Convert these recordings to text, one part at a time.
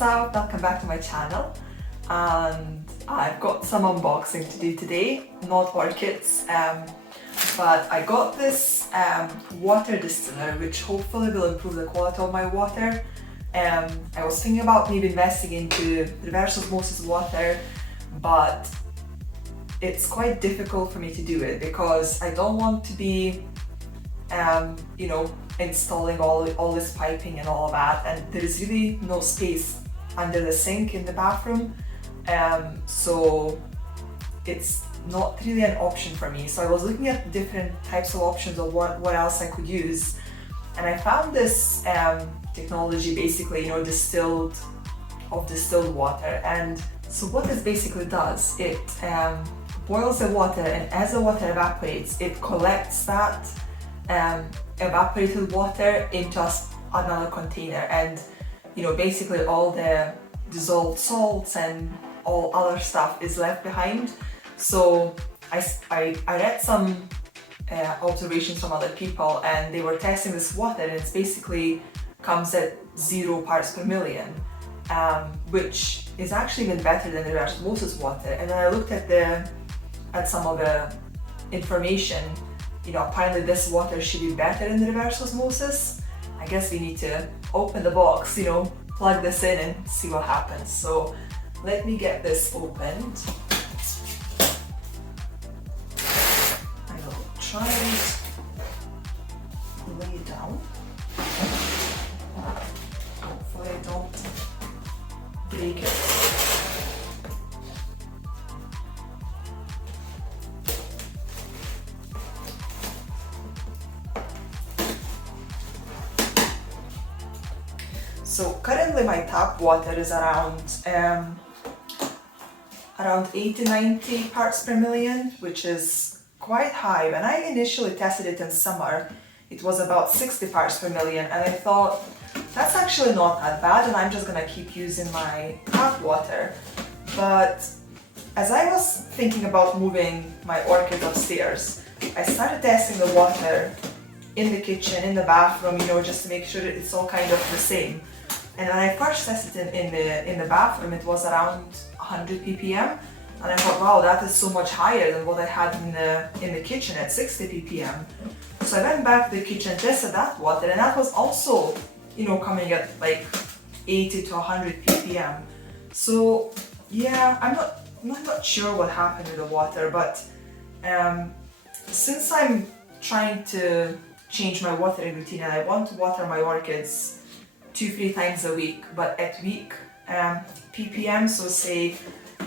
What's up? Welcome back to my channel, and I've got some unboxing to do today, not orchids, but I got this water distiller which hopefully will improve the quality of my water. I was thinking about maybe investing into reverse osmosis water, but it's quite difficult for me to do it because I don't want to be installing all this piping and all of that, and there is really no space under the sink in the bathroom, so it's not really an option for me. So I was looking at different types of options of what else I could use, and I found this technology, basically distilled water. And so what this basically does, it boils the water, and as the water evaporates, it collects that evaporated water into another container, and basically all the dissolved salts and all other stuff is left behind. So I read some observations from other people, and they were testing this water, and it's basically comes at 0 parts per million, which is actually even better than the reverse osmosis water. And then I looked at some of the information. Apparently this water should be better than the reverse osmosis. I guess we need to open the box, plug this in and see what happens. So let me get this opened. I will try and lay it down. Hopefully I don't break it. So currently my tap water is around 80-90 parts per million, which is quite high. When I initially tested it in summer, it was about 60 parts per million, and I thought that's actually not that bad, and I'm just gonna keep using my tap water. But as I was thinking about moving my orchid upstairs, I started testing the water in the kitchen, in the bathroom, just to make sure that it's all kind of the same. And when I first tested it in the bathroom, it was around 100 ppm, and I thought, wow, that is so much higher than what I had in the kitchen at 60 ppm. So I went back to the kitchen, tested that water, and that was also, coming at like 80 to 100 ppm. So yeah, I'm not sure what happened with the water, but since I'm trying to change my watering routine and I want to water my orchids 2-3 times a week, but at week ppm, so say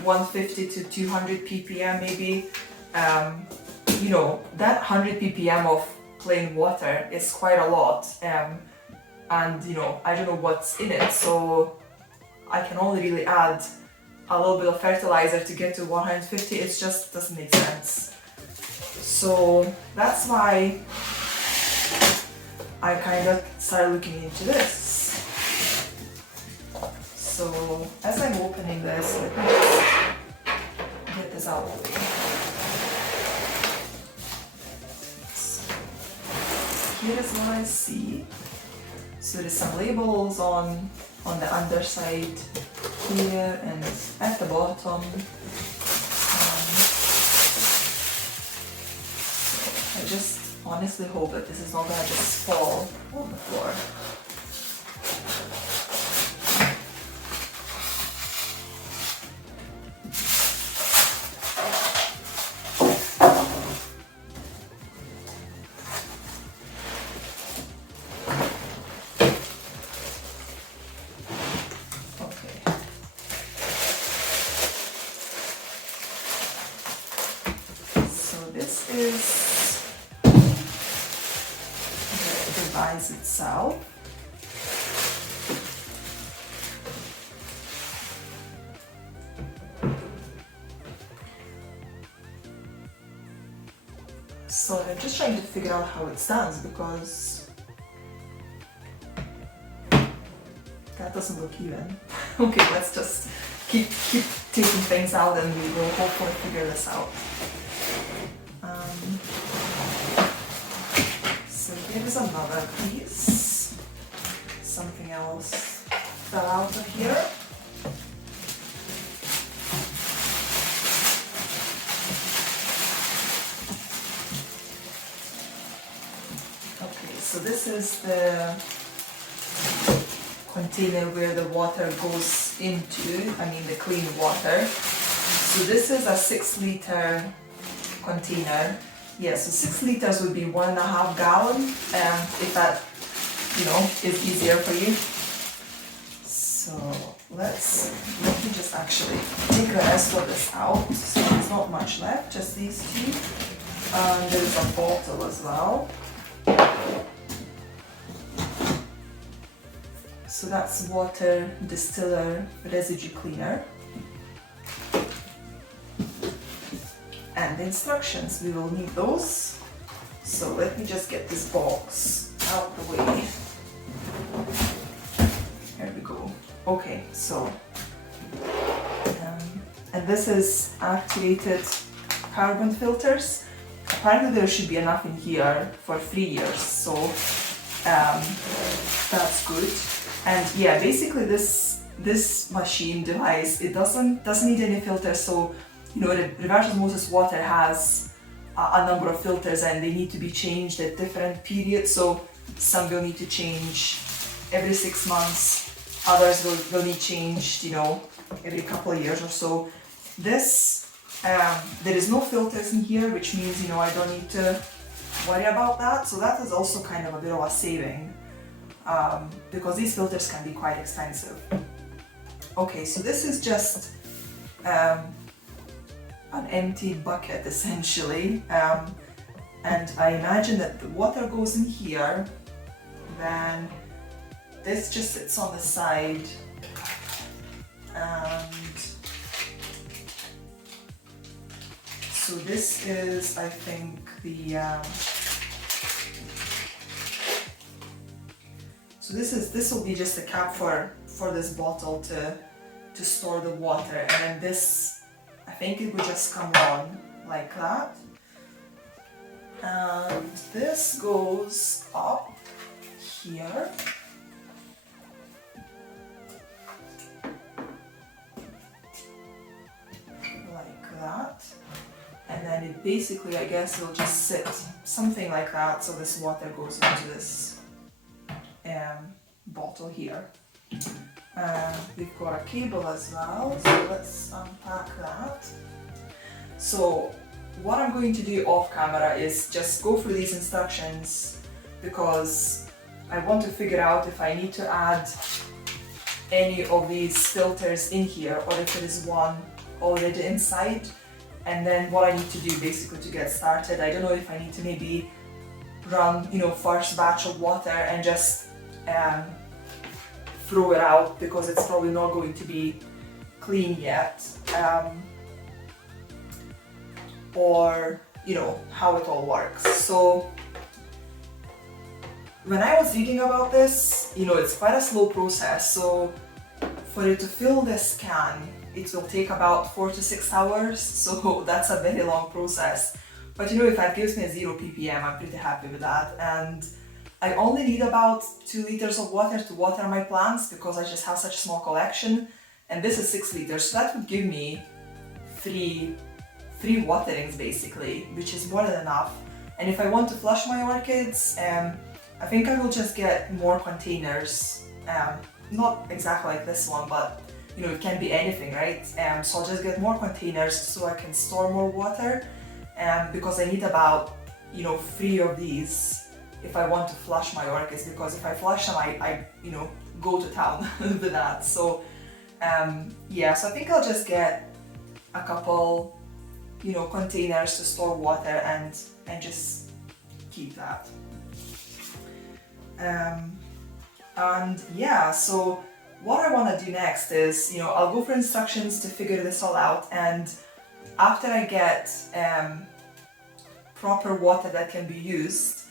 150 to 200 ppm maybe, that 100 ppm of plain water is quite a lot, and I don't know what's in it, so I can only really add a little bit of fertilizer to get to 150. It just doesn't make sense. So that's why I kind of started looking into this. So as I'm opening this, let me just get this out of the way. So here is what I see. So there's some labels on the underside here and at the bottom. I just honestly hope that this is not gonna just fall on the floor. This is the device itself. So I'm just trying to figure out how it stands, because that doesn't look even. Okay, let's just keep taking things out and we will hopefully figure this out. So here's another piece. Something else fell out of here. this is the container where the water goes into, I mean the clean water. So this is a 6-liter container. Yeah, so 6 liters would be 1.5 gallons, if that, is easier for you. So let me just actually take the rest of this out. So there's not much left, just these two. There's a bottle as well. So that's water distiller residue cleaner. And the instructions, we will need those. So let me just get this box out of the way. There we go. Okay, so, and this is activated carbon filters. Apparently there should be enough in here for 3 years, so that's good. And yeah, basically this machine device, it doesn't need any filters, so the reverse osmosis water has a number of filters and they need to be changed at different periods. So some will need to change every 6 months, others will need changed, every couple of years or so. This, there is no filters in here, which means, I don't need to worry about that. So that is also kind of a bit of a saving, because these filters can be quite expensive. Okay, so this is just an empty bucket essentially, and I imagine that the water goes in here, then this just sits on the side, and so this is, I think, the so this will be just a cap for this bottle to store the water, and then this, I think it would just come on like that, and this goes up here, like that, and then it basically, I guess, will just sit something like that, so this water goes into this bottle here. We've got a cable as well, so let's unpack that. So what I'm going to do off camera is just go through these instructions, because I want to figure out if I need to add any of these filters in here or if there is one already inside, and then what I need to do basically to get started. I don't know if I need to maybe run, first batch of water and just throw it out, because it's probably not going to be clean yet, or how it all works. So when I was reading about this, it's quite a slow process, so for it to fill this can, it will take about 4 to 6 hours, so that's a very long process. But if that gives me a 0 ppm, I'm pretty happy with that. And I only need about 2 liters of water to water my plants, because I just have such a small collection, and this is 6 liters, so that would give me three waterings basically, which is more than enough. And if I want to flush my orchids, I think I will just get more containers, not exactly like this one, but it can be anything, right? So I'll just get more containers so I can store more water, because I need about 3 of these if I want to flush my orchids, because if I flush them, I go to town with that. So yeah, so I think I'll just get a couple containers to store water and just keep that. And yeah, so what I want to do next is, I'll go for instructions to figure this all out, and after I get proper water that can be used,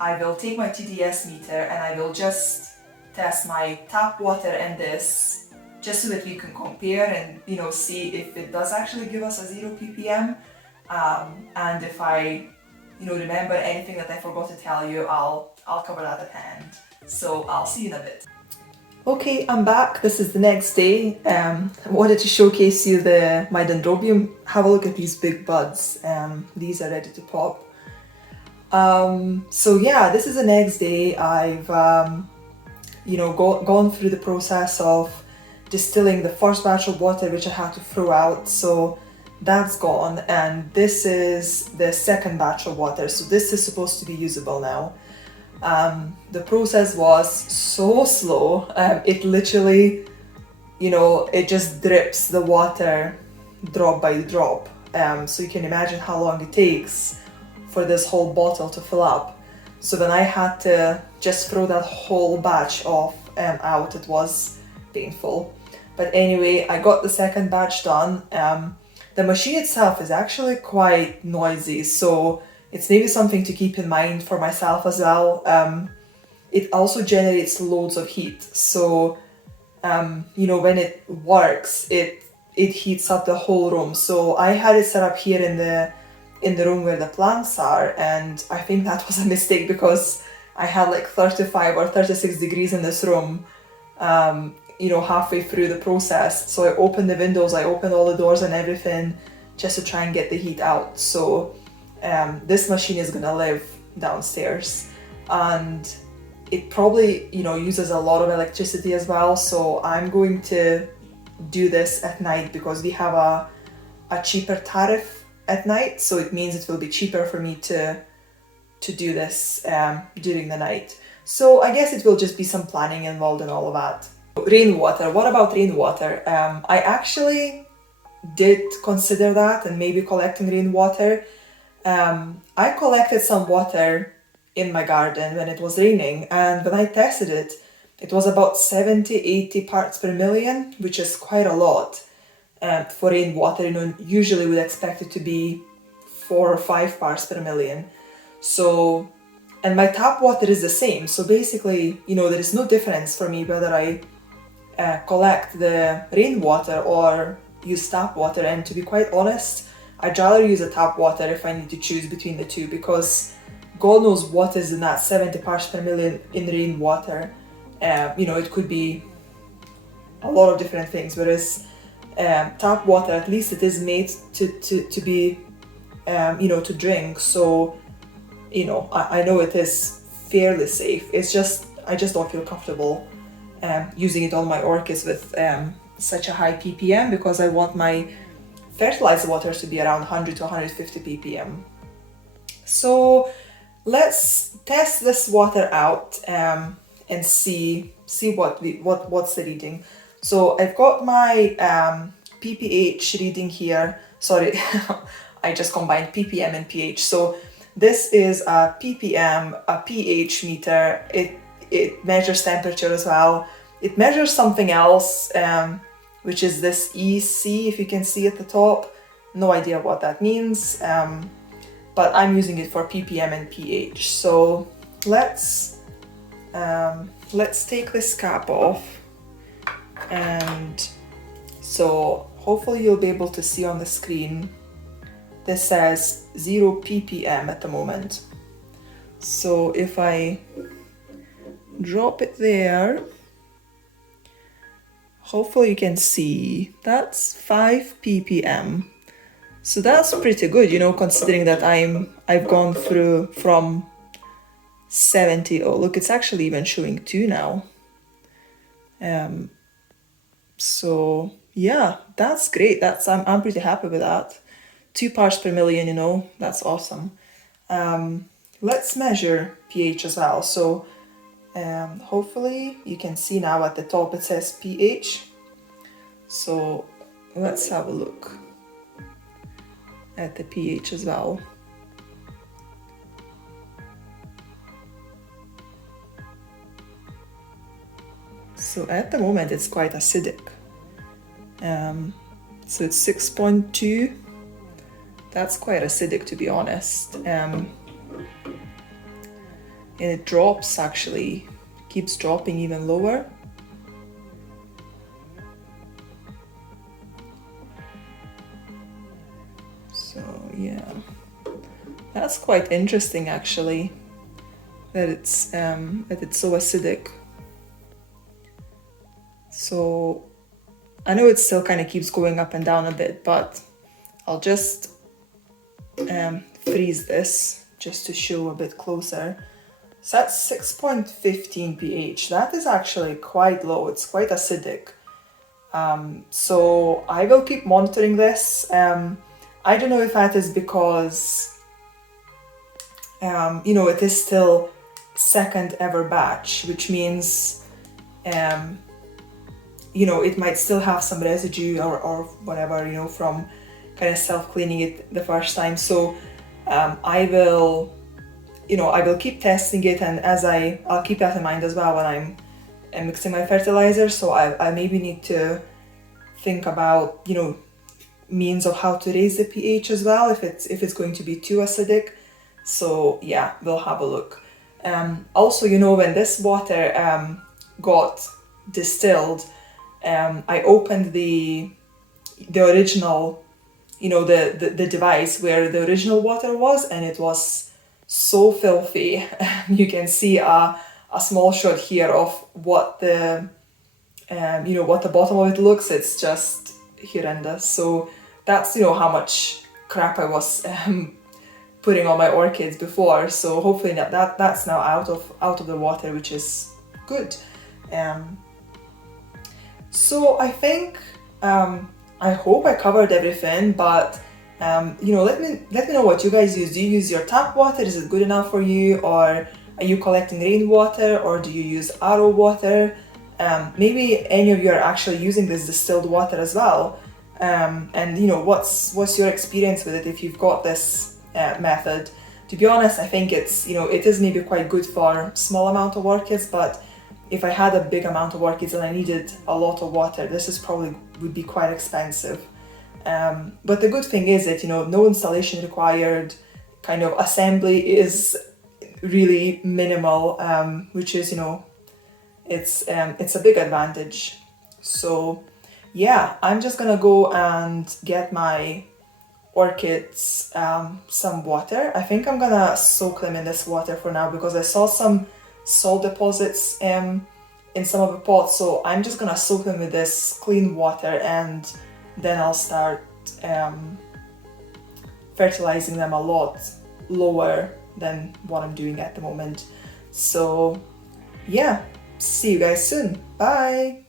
I will take my TDS meter and I will just test my tap water and this, just so that we can compare and see if it does actually give us a 0 ppm, and if I remember anything that I forgot to tell you, I'll cover that at hand. So I'll see you in a bit. Okay, I'm back. This is the next day. I wanted to showcase you my dendrobium. Have a look at these big buds. These are ready to pop. So yeah, this is the next day. I've gone through the process of distilling the first batch of water, which I had to throw out. So that's gone, and this is the second batch of water. So this is supposed to be usable now. The process was so slow. It literally, it just drips the water drop by drop. So you can imagine how long it takes for this whole bottle to fill up. So when I had to just throw that whole batch off out, it was painful. But anyway, I got the second batch done. The machine itself is actually quite noisy, so it's maybe something to keep in mind for myself as well. It also generates loads of heat, so when it works, it heats up the whole room. So I had it set up here in the room where the plants are, and I think that was a mistake because I had like 35 or 36 degrees in this room, halfway through the process. So I opened the windows, I opened all the doors and everything just to try and get the heat out. So this machine is gonna live downstairs, and it probably uses a lot of electricity as well. So I'm going to do this at night because we have a cheaper tariff at night, so it means it will be cheaper for me to do this during the night. So I guess it will just be some planning involved in all of that. Rainwater. What about rainwater? I actually did consider that and maybe collecting rainwater. I collected some water in my garden when it was raining, and when I tested it, it was about 70-80 parts per million, which is quite a lot for rainwater. Usually we'd expect it to be 4 or 5 parts per million. So, and my tap water is the same. So basically, there is no difference for me whether I collect the rainwater or use tap water. And to be quite honest, I'd rather use a tap water if I need to choose between the two, because God knows what is in that 70 parts per million in rainwater. It could be a lot of different things, whereas tap water, at least it is made to be, to drink. So, I know it is fairly safe. It's just, I just don't feel comfortable using it on my orchids with such a high ppm, because I want my fertilizer waters to be around 100 to 150 ppm. So let's test this water out and see what's the reading. So I've got my ppH reading here. Sorry, I just combined ppm and pH. So this is a ppm, a pH meter. It measures temperature as well. It measures something else, which is this EC, if you can see at the top. No idea what that means, but I'm using it for ppm and pH. So let's take this cap off, and so hopefully you'll be able to see on the screen. This says 0 ppm at the moment. So if I drop it there, hopefully you can see that's 5 ppm. So that's pretty good, considering that I've gone through from 70. Oh, look, it's actually even showing 2 now. So yeah, that's great. I'm pretty happy with that. 2 parts per million, that's awesome. Let's measure pH as well. So hopefully you can see now at the top it says pH. So let's have a look at the pH as well. So at the moment it's quite acidic. So it's 6.2. That's quite acidic, to be honest. And it drops, actually, keeps dropping even lower. So yeah, that's quite interesting actually, that it's so acidic. So I know it still kind of keeps going up and down a bit, but I'll just freeze this just to show a bit closer. So that's 6.15 pH. That is actually quite low. It's quite acidic. So I will keep monitoring this. I don't know if that is because, you know, it is still second ever batch, which means, you know, it might still have some residue or whatever, you know, from kind of self-cleaning it the first time. So I will, you know, I will keep testing it, and I'll keep that in mind as well when I'm mixing my fertilizer. So I maybe need to think about, you know, means of how to raise the pH as well if it's going to be too acidic. So yeah, we'll have a look. Also, you know, when this water got distilled, I opened the original, you know, the device where the original water was, and it was so filthy. You can see a small shot here of what the you know, what the bottom of it looks. It's just horrendous. So that's, you know, how much crap I was putting on my orchids before. So hopefully that's now out of the water, which is good. So I think I hope I covered everything, but you know, let me know what you guys use. Do you use your tap water? Is it good enough for you, or are you collecting rainwater, or do you use RO water? Maybe any of you are actually using this distilled water as well, and you know, what's your experience with it if you've got this method. To be honest, I think it's, you know, it is maybe quite good for small amount of orchids, but if I had a big amount of orchids and I needed a lot of water, this is probably would be quite expensive. But the good thing is that, you know, no installation required, kind of assembly is really minimal, which is, you know, it's a big advantage. So yeah, I'm just gonna go and get my orchids some water. I think I'm gonna soak them in this water for now because I saw some salt deposits in some of the pots, so I'm just gonna soak them with this clean water, and then I'll start fertilizing them a lot lower than what I'm doing at the moment. So yeah, see you guys soon. Bye!